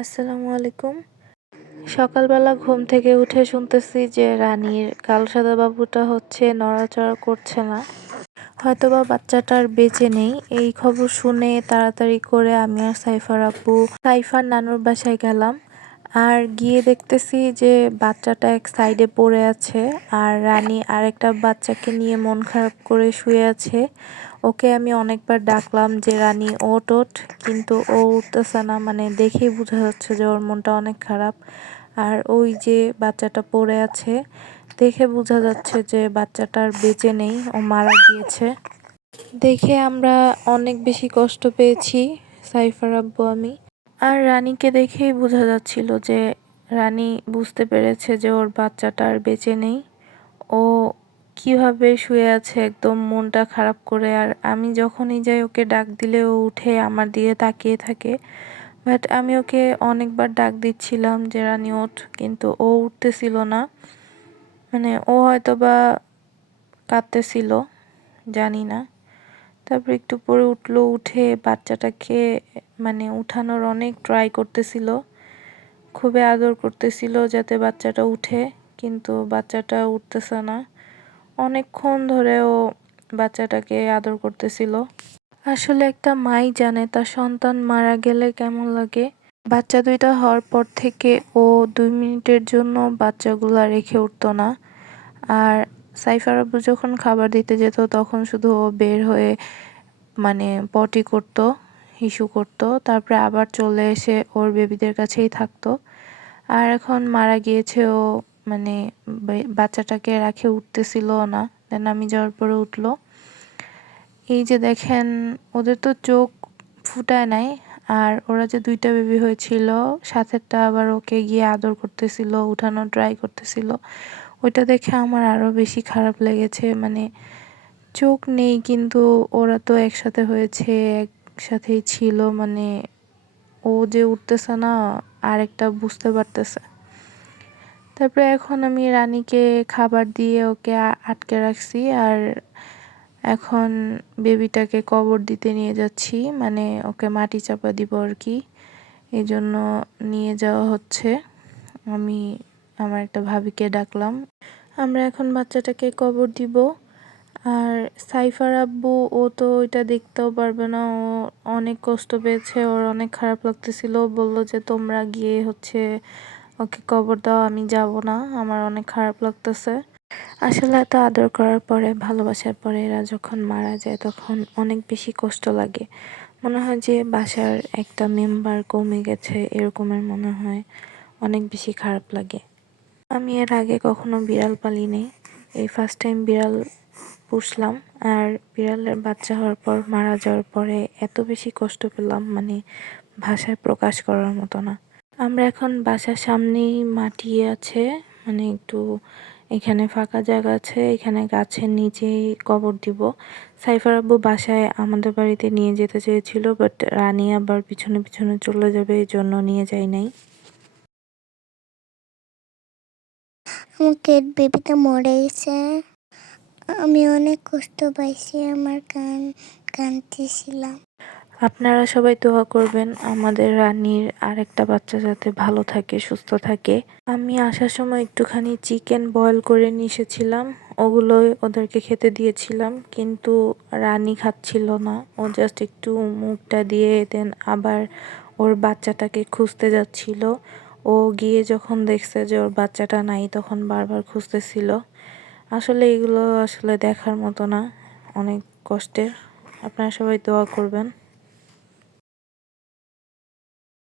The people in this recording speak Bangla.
আসসালামু আলাইকুম। সকালবেলা ঘুম থেকে উঠে শুনতেছি যে রানীর কাল সাদা বাবুটা হচ্ছে নড়াচড়া করছে না। হয়তোবা বাচ্চাটার বেঁচে নেই। এই খবর শুনে তাড়াতাড়ি করে আমি আর সাইফার আপু সাইফার নানুর বাসায় গেলাম। আর গিয়ে দেখতেছি যে বাচ্চাটা এক সাইডে পড়ে আছে আর রানী আরেকটা বাচ্চাকে নিয়ে মন খারাপ করে শুয়ে আছে। ওকে আমি অনেকবার ডাকলাম যে, রানী ওট ওট কিন্তু ও উঠতেছে না মানে দেখেই বোঝা যাচ্ছে যে ওর মনটা অনেক খারাপ। আর ওই যে বাচ্চাটা পড়ে আছে, দেখে বোঝা যাচ্ছে যে বাচ্চাটার বেঁচে নেই, ও মারা গিয়েছে। দেখে আমরা অনেক বেশি কষ্ট পেয়েছি, সাইফার আব্বু, আমি। আর রানীকে দেখেই বোঝা যাচ্ছিল যে রানী বুঝতে পেরেছে যে ওর বাচ্চাটা আর বেঁচে নেই। ও কীভাবে শুয়ে আছে, একদম মনটা খারাপ করে। আর আমি যখনই যাই ওকে ডাক দিলে ও উঠে আমার দিকে তাকিয়ে থাকে। বাট আমি ওকে অনেকবার ডাক দিচ্ছিলাম যে, রানী, ওঠ। কিন্তু ও উঠতেছিল না। মানে ও হয়তো বা কাঁদতেছিল, জানি না। তারপর একটু পরে উঠল, উঠে বাচ্চাটাকে মানে উঠানোর অনেক ট্রাই করতেছিল। খুবই আদর করতেছিল যাতে বাচ্চাটা উঠে, কিন্তু বাচ্চাটা উঠতেছে না। অনেকক্ষণ ধরে ও বাচ্চাটাকে আদর করতেছিল। আসলে একটা মাই জানে, তার সন্তান মারা গেলে কেমন লাগে? বাচ্চা দুইটা হওয়ার পর থেকে ও দুই মিনিটের জন্য বাচ্চাগুলা রেখে উঠতো না। আর সাইফার আব্বু যখন খাবার দিতে যেত, তখন শুধু ও বের হয়ে মানে পটি করত হিসু করত। তারপরে আবার চলে এসে ওর বেবিদের কাছেই থাকতো। আর এখন মারা গিয়েছে ও মানে বাচ্চাটাকে রাখে উঠতেছিল না। দেন আমি যাওয়ার পরে উঠল। এই যে দেখেন, ওদের তো চোখ ফুটায় নাই। আর ওরা যে দুইটা বেবি হয়েছিল, সাথেরটা আবার ওকে গিয়ে আদর করতেছিল, উঠানো ট্রাই করতেছিল। ওইটা দেখে আমার আরও বেশি খারাপ লেগেছে। মানে চোখ নেই, কিন্তু ওরা তো একসাথে হয়েছে, একসাথেই ছিল। মানে ও যে উঠতেছে না, আরেকটা বুঝতে পারতেছে। তারপরে এখন আমি রানীকে খাবার দিয়ে ওকে আটকে রাখছি আর এখন বেবিটাকে কবর দিতে নিয়ে যাচ্ছি। মানে ওকে মাটি চাপা দিব আর কি। এই জন্য নিয়ে যাওয়া হচ্ছে। আমি আমার একটা ভাবিকে ডাকলাম। আমরা এখন বাচ্চাটাকে কবর দিব। আর সাইফার আব্বু, ও তো ওইটা দেখতেও পারবে না। ও অনেক কষ্ট পেয়েছে, ওর অনেক খারাপ লাগতেছিল। বলল যে, তোমরা গিয়ে হচ্ছে ওকে কবর দাও, আমি যাব না। আমার অনেক খারাপ লাগতেছে। আসলে এত আদর করার পরে, ভালোবাসার পরে এরা যখন মারা যায়, তখন অনেক বেশি কষ্ট লাগে। মনে হয় যে, বাসার একটা মেম্বার কমে গেছে, এরকমের মনে হয় অনেক বেশি খারাপ লাগে। আমি এর আগে কখনো বিড়াল পালিনি। এই ফার্স্ট টাইম বিড়াল পুষলাম আর বিড়ালের বাচ্চা হওয়ার পর, মারা যাওয়ার পরে এত বেশি কষ্ট পেলাম মানে ভাষায় প্রকাশ করার মতো না। আমরা এখন বাসার সামনেই মাটি আছে মানে একটু এখানে ফাঁকা জায়গা আছে, এখানে গাছের নিচেই কবর দিব। সাইফার আব্বু বাসায় আমাদের বাড়িতে নিয়ে যেতে চেয়েছিল বাট রানী আবার পিছনে পিছনে চলে যাবে এই জন্য নিয়ে যাই নাই। আমাকে বেবিটা মরে গেছে আমি অনেক কষ্ট পাইছি আমার কান কানতেছিলাম আপনারা সবাই দোয়া করবেন আমাদের রানীর আরেকটা বাচ্চা যাতে ভালো থাকে, সুস্থ থাকে। আমি আসার সময় একটুখানি চিকেন বয়েল করে নিয়ে এসেছিলাম ওগুলোই ওদেরকে খেতে দিয়েছিলাম, কিন্তু রানী খাচ্ছিল না। ও জাস্ট একটু মুখটা দিয়ে দেন আবার ওর বাচ্চাটাকে খুঁজতে যাচ্ছিল। ও গিয়ে যখন দেখছে যে ওর বাচ্চাটা নাই, তখন বারবার খুঁজতেছিল। আসলে এগুলো আসলে দেখার মতো না, অনেক কষ্টের। আপনারা সবাই দোয়া করবেন।